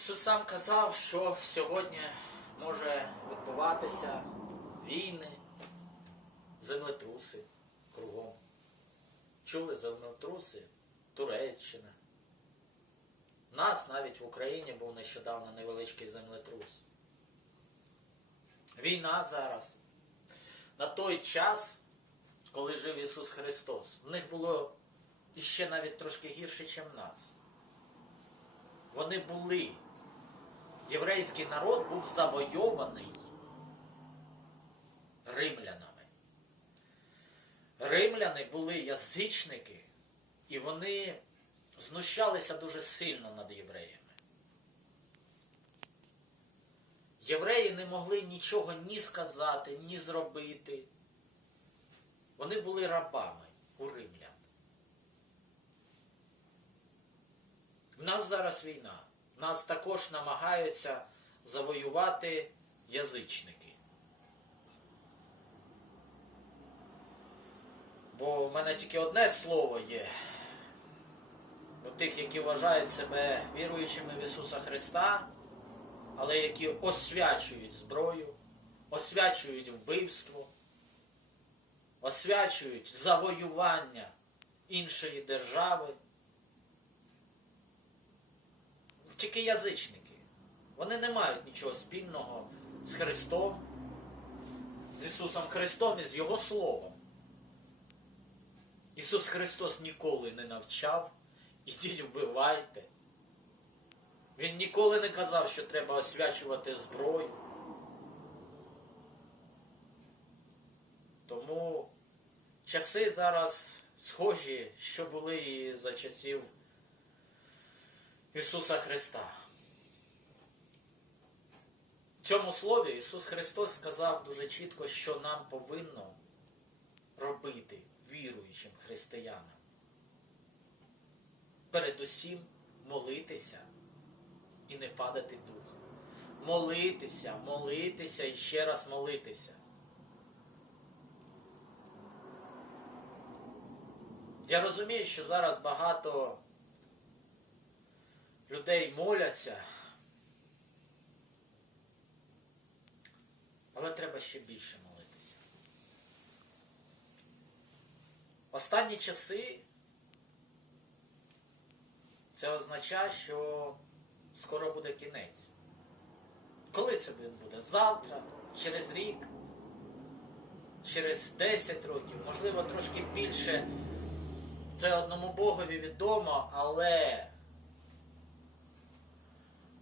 Ісус сам казав, що сьогодні може відбуватися війни, землетруси кругом. Чули землетруси? Туреччина. У нас навіть в Україні був нещодавно невеличкий землетрус. Війна зараз. На той час, коли жив Ісус Христос, в них було іще навіть трошки гірше, ніж в нас. Вони були. Єврейський народ був завойований римлянами. Римляни були язичники, і вони знущалися дуже сильно над євреями. Євреї не могли нічого ні сказати, ні зробити. Вони були рабами у римлян. В нас зараз війна. Нас також намагаються завоювати язичники. Бо в мене тільки одне слово є. У тих, які вважають себе віруючими в Ісуса Христа, але які освячують зброю, освячують вбивство, освячують завоювання іншої держави. Тільки язичники. Вони не мають нічого спільного з Христом, з Ісусом Христом і з Його Словом. Ісус Христос ніколи не навчав, ідіть вбивайте. Він ніколи не казав, що треба освячувати зброю. Тому часи зараз схожі, що були і за часів Ісуса Христа. В цьому слові Ісус Христос сказав дуже чітко, що нам повинно робити віруючим християнам. Передусім молитися і не падати духом. Молитися, молитися і ще раз молитися. Я розумію, що зараз багато людей моляться, але треба ще більше молитися. Останні часи це означає, що скоро буде кінець. Коли це буде? Завтра, через рік, через 10 років, можливо, трошки більше. Це одному Богові відомо, але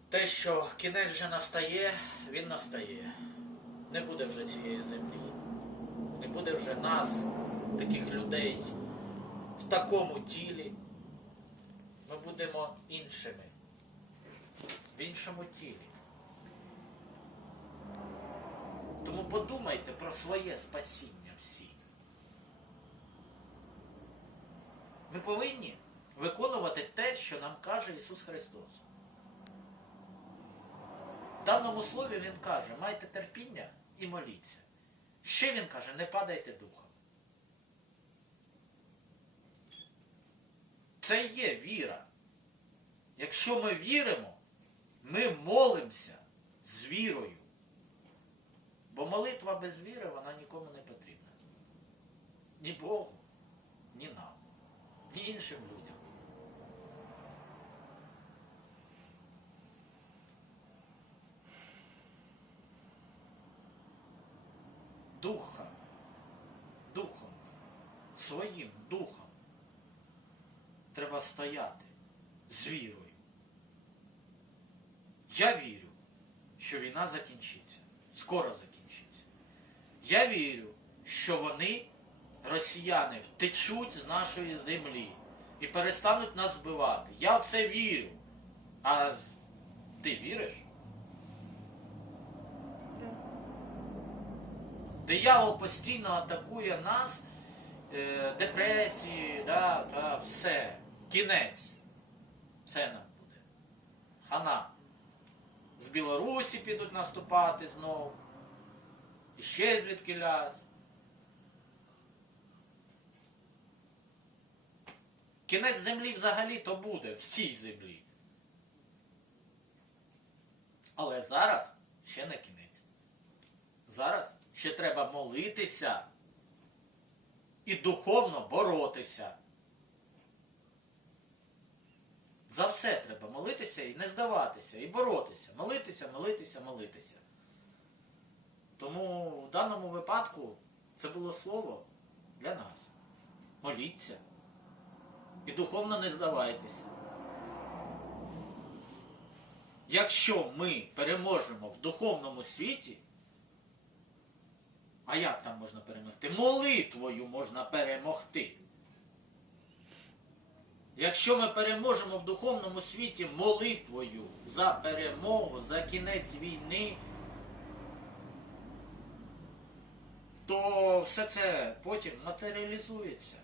те, що кінець вже настає, він настає. Не буде вже цієї землі. Не буде вже нас, таких людей, в такому тілі. Ми будемо іншими. В іншому тілі. Тому подумайте про своє спасіння всі. Ми повинні виконувати те, що нам каже Ісус Христос. Даному слові Він каже, майте терпіння і моліться. Ще Він каже, не падайте духом. Це є віра. Якщо ми віримо, ми молимося з вірою. Бо молитва без віри, вона нікому не потрібна. Ні Богу, ні нам, ні іншим людям. Духа, духом, своїм духом треба стояти з вірою. Я вірю, що війна закінчиться. Скоро закінчиться. Я вірю, що вони, росіяни, втечуть з нашої землі і перестануть нас вбивати. Я в це вірю. А ти віриш? Диявол постійно атакує нас, е, депресії, да, та все. Кінець. Все нам буде. Хана. З Білорусі підуть наступати знову. І ще звідки ляз. Кінець землі взагалі то буде, всій землі. Але зараз ще не кінець. Зараз ще треба молитися і духовно боротися. За все треба молитися і не здаватися, і боротися. Молитися, молитися, молитися. Тому в даному випадку це було слово для нас. Моліться. І духовно не здавайтеся. Якщо ми переможемо в духовному світі, а як там можна перемогти? Молитвою можна перемогти. Якщо ми переможемо в духовному світі молитвою за перемогу, за кінець війни, то все це потім матеріалізується.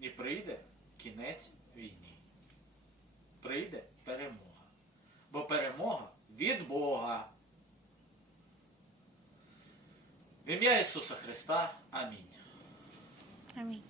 І прийде кінець війни. Прийде перемога. Бо перемога від Бога. В ім'я Ісуса Христа. Амінь. Амінь.